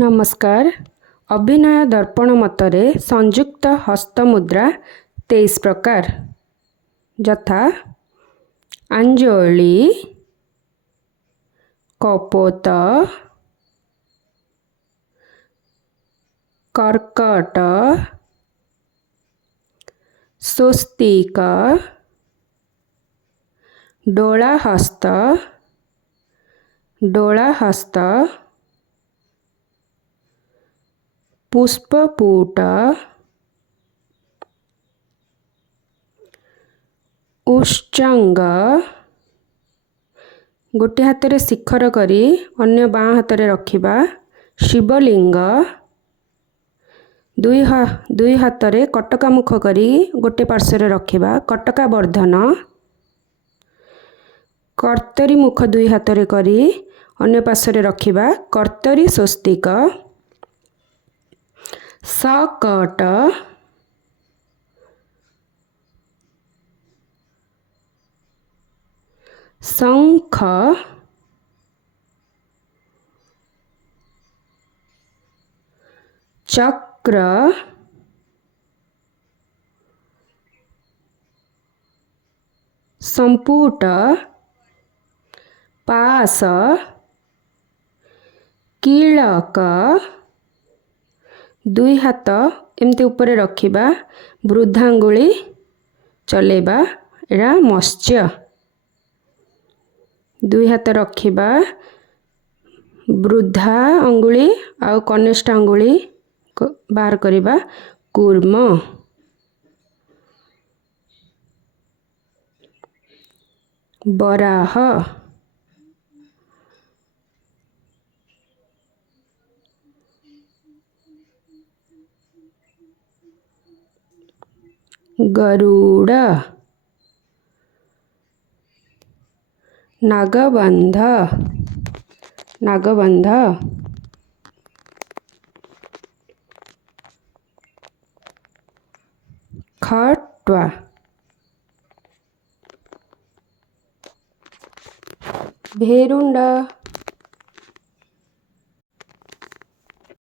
नमस्कार। अभिनय दर्पण मतरे संयुक्त हस्तमुद्रा 23 प्रकार यथा अंजलि, कपोत, कर्कट, स्वस्तिक, डोलाहस्त, पुष्पपुट, उच्चंग, गोटे हाथ रे शिखर करी अन्य बाँ हाथ रे रखिबा, शिवलिंग, दुई हाथ रे कटका मुख करी गोटे पार्श्व रे रखिबा, कटका वर्धन, कर्तरी मुख दुई हाथ रे करी अन्य पार्श्व रे रखिबा, कर्तरी स्वस्तिक, सकट, शंख, चक्र, संपुट, पास, कीलक, दुई हाथ एमती ऊपर रखिबा, वृद्धांगुली चलेबा, एरा मत्स्य। दुई हाथ रखिबा, वृद्धा अंगुली आउ कनिष्ठ अंगुली बाहर करिबा, कूर्म। बराह, गरुड़, नागबंध, खट्वा, भेरुंड।